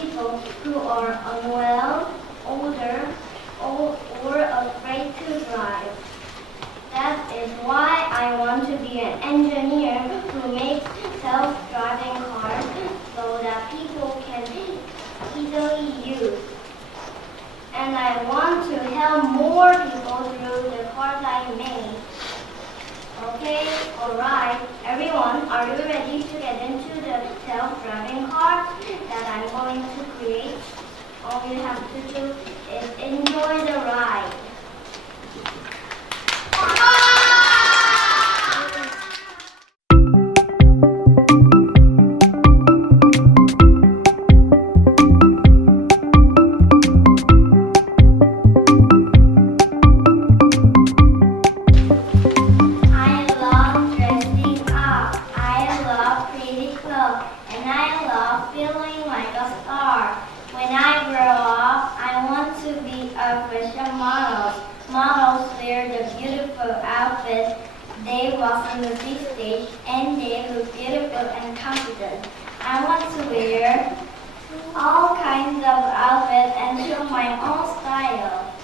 people who are unwell, older, or afraid to drive. That is why I want to be an engineer who makes self-driving cars so that people can easily use. And I want to help more people through the cars I made. Okay, alright, everyone, are you ready to get into the self-driving car that I'm going to create? All you have to do is enjoy the ride. When I grow up, I want to be a fashion model. Models wear the beautiful outfits, they walk on the big stage, and they look beautiful and confident. I want to wear all kinds of outfits and show my own style.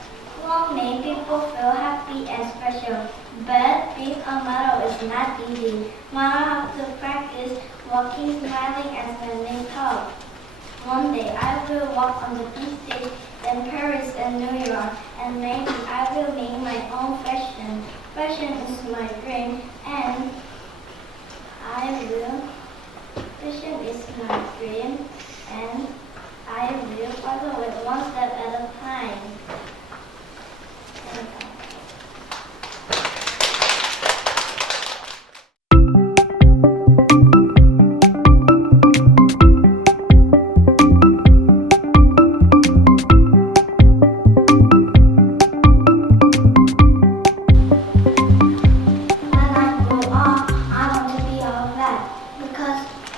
Clothes make people feel happy and special, but being a model is not easy. Models have to practice walking, smiling, and standing tall. One day I will walk on the big stage in Paris and New York, and maybe I will make my own fashion. Fashion is my dream, and fashion is my dream, and I will follow it one step at a time.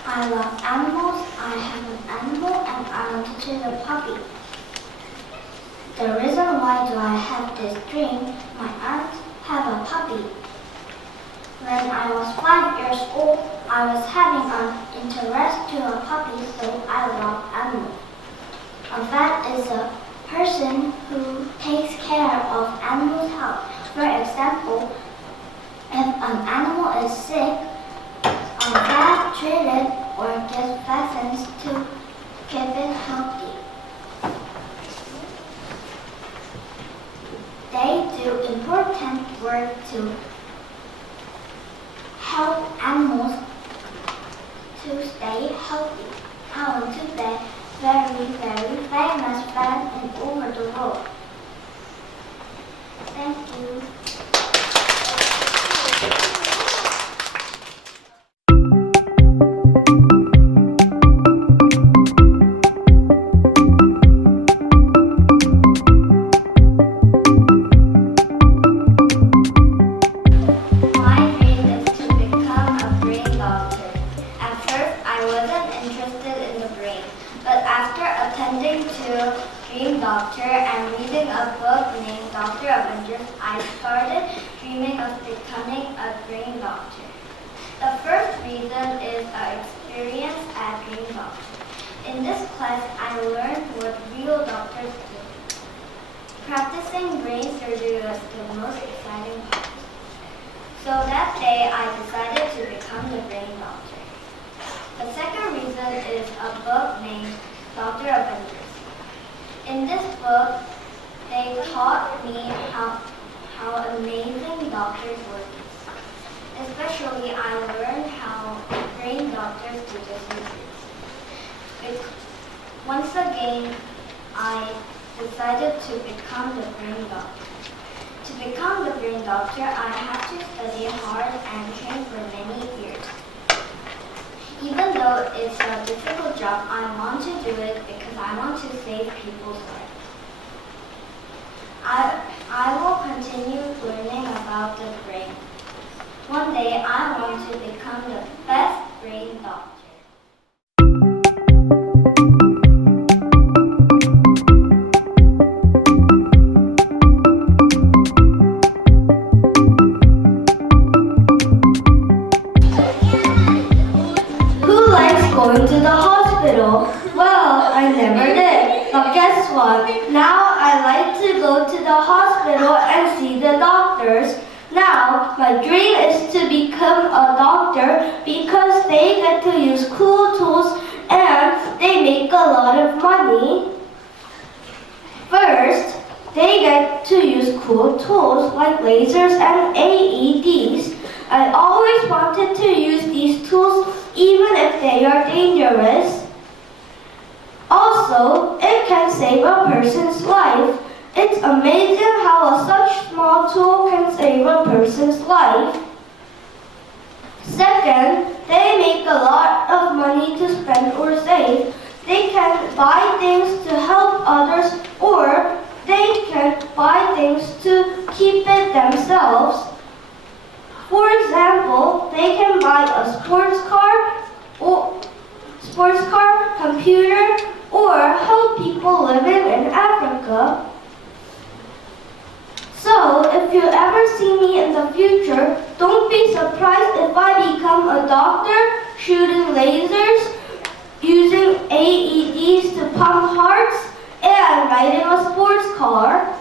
I love animals, I have an animal, and I want to choose a puppy. The reason why do I have this dream, my aunt have a puppy. When I was 5 years old, I was having an interest to a puppy, so I love animals. A vet is a person who takes care of animals' health. For example, if an animal is sick, a vet treats it or gives vaccines to keep it healthy. They do important work to help animals to stay healthy. I want to be very, very famous vet in over the world. Thank you. Doctor and reading a book named Doctor Avengers, I started dreaming of becoming a brain doctor. The first reason is our experience at Brain Doctor. In this class, I learned what real doctors do. Practicing brain surgery was the most exciting part. So that day, I decided to become the brain doctor. The second reason is a book named Doctor Avengers. In this book, they taught me how amazing doctors work. Especially, I learned how brain doctors do business. Once again, I decided to become the brain doctor. To become the brain doctor, I had to study hard and train for many years. Even though it's a difficult job, I want to do it because I want to save people's lives. I will continue learning about the brain. One day, I want to become the best brain doctor. Going to the hospital. Well, I never did. But guess what? Now I like to go to the hospital and see the doctors. Now, my dream is to become a doctor because they get to use cool tools and they make a lot of money. First, they get to use cool tools like lasers and AEDs. I always wanted to use these tools even if they are dangerous. Also, it can save a person's life. It's amazing how such small tool can save a person's life. Second, they make a lot of money to spend or save. They can buy things to help others or they can buy things to keep it themselves. For example, they can buy a sports car, computer, or help people living in Africa. So, if you ever see me in the future, don't be surprised if I become a doctor, shooting lasers, using AEDs to pump hearts, and riding a sports car.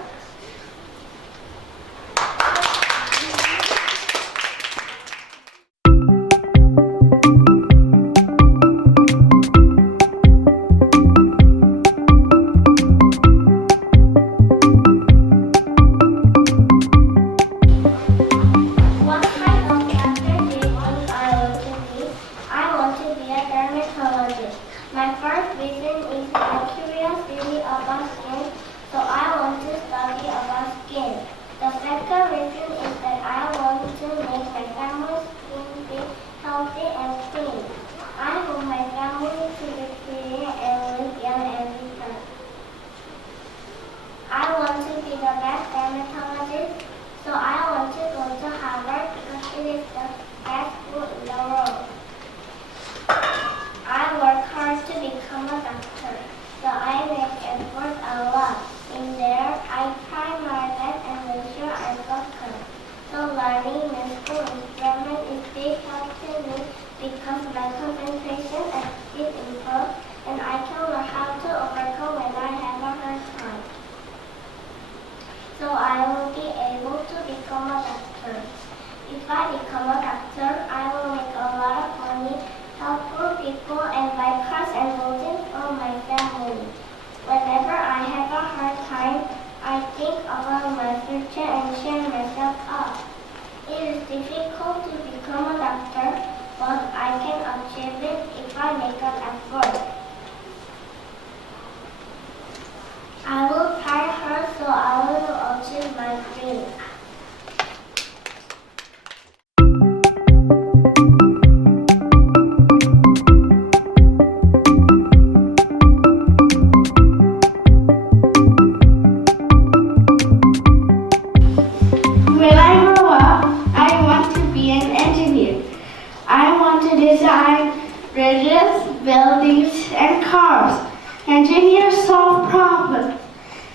Engineers solve problems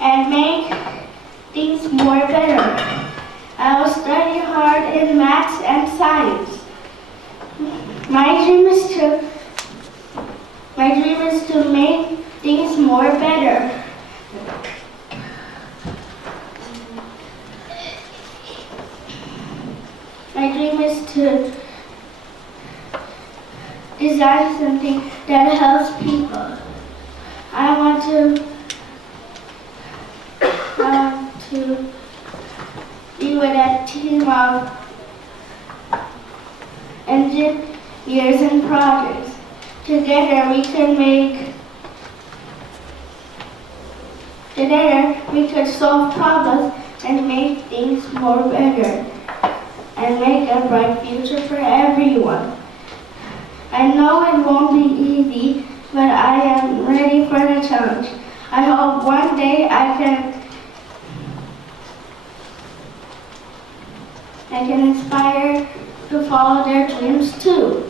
and make things more better. I will study hard in maths and science. My dream is to make things more better. My dream is to design something that helps people. I want to be with a team of engineers and projects. Together we could solve problems and make things more better and make a bright future for everyone. I know it won't be easy, but I am ready for the challenge. I hope one day I can inspire to follow their dreams too.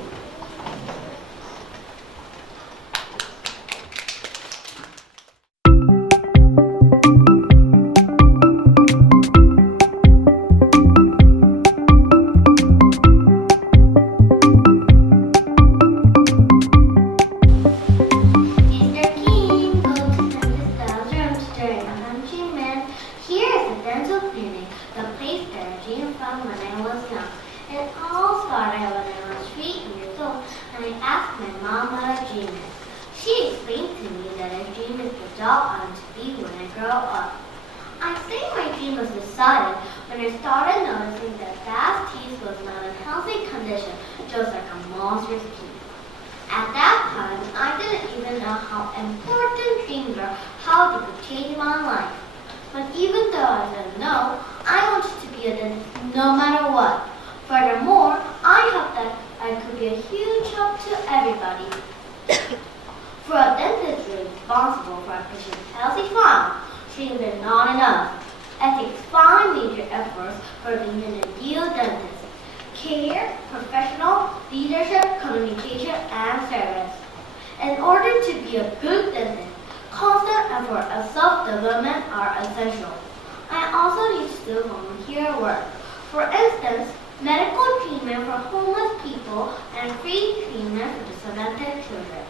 the job I want to be when I grow up. I think my dream was decided when I started noticing that Dad's teeth was not in healthy condition, just like a monster's teeth. At that time, I didn't even know how important dreams are, how they could change my life. But even though I didn't know, I wanted to be a dentist no matter what. Furthermore, I hope that I could be a huge help to everybody. For a dentist, you're responsible for a patient's healthy smile. Dreams are not enough. It takes 5 major efforts for being an ideal dentist: care, professional, leadership, communication, and service. In order to be a good dentist, constant effort and self-development are essential. I also need to do volunteer work. For instance, medical treatment for homeless people and free treatment for disadvantaged children.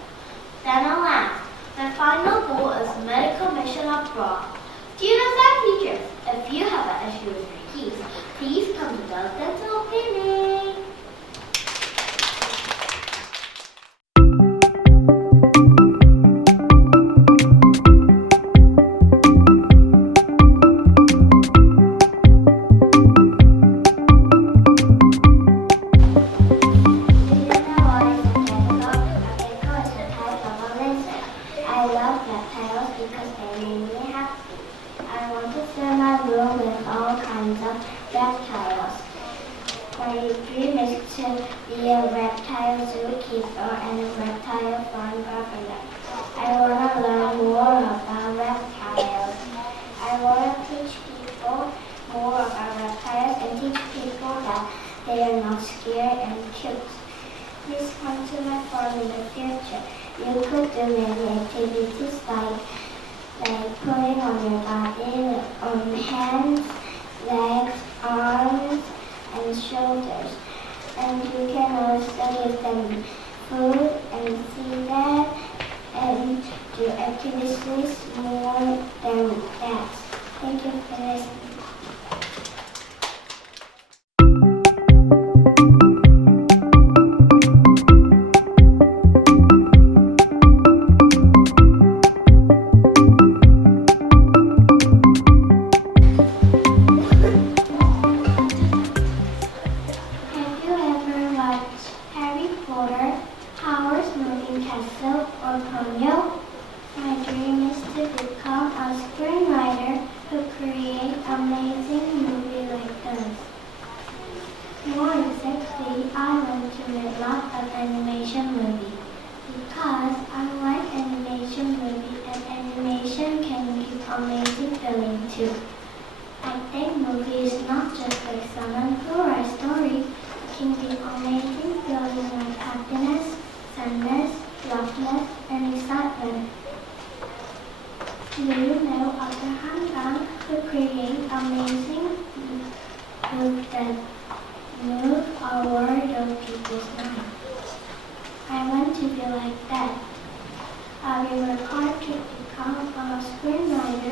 Then last, my final goal is medical mission abroad. Students and teachers, if you have an issue with your teeth, please come to the dental clinic. I love reptiles because they make me happy. I want to fill my room with all kinds of reptiles. My dream is to be a reptile zookeeper and a reptile farm governor. I want to learn more about reptiles. I want to teach people more about reptiles and teach people that they are not scary and cute. Please come to my farm in the future. You could do many activities like putting on your body, on hands, legs, arms, and shoulders. And you can also give them food and feed them and do activities more than that. Thank you for listening. My dream is to become a screenwriter who creates amazing movies like this. More exactly, I want to make lots of animation movies because I like animation movies and animation can give amazing feeling too. I think movies is not just like someone who writes stories, it can give amazing feelings like happiness, sadness, loveness, and excitement. Do you know Abraham Lincoln who created amazing movies that move or worry of people's minds? I want to be like that. I will work hard to become a screenwriter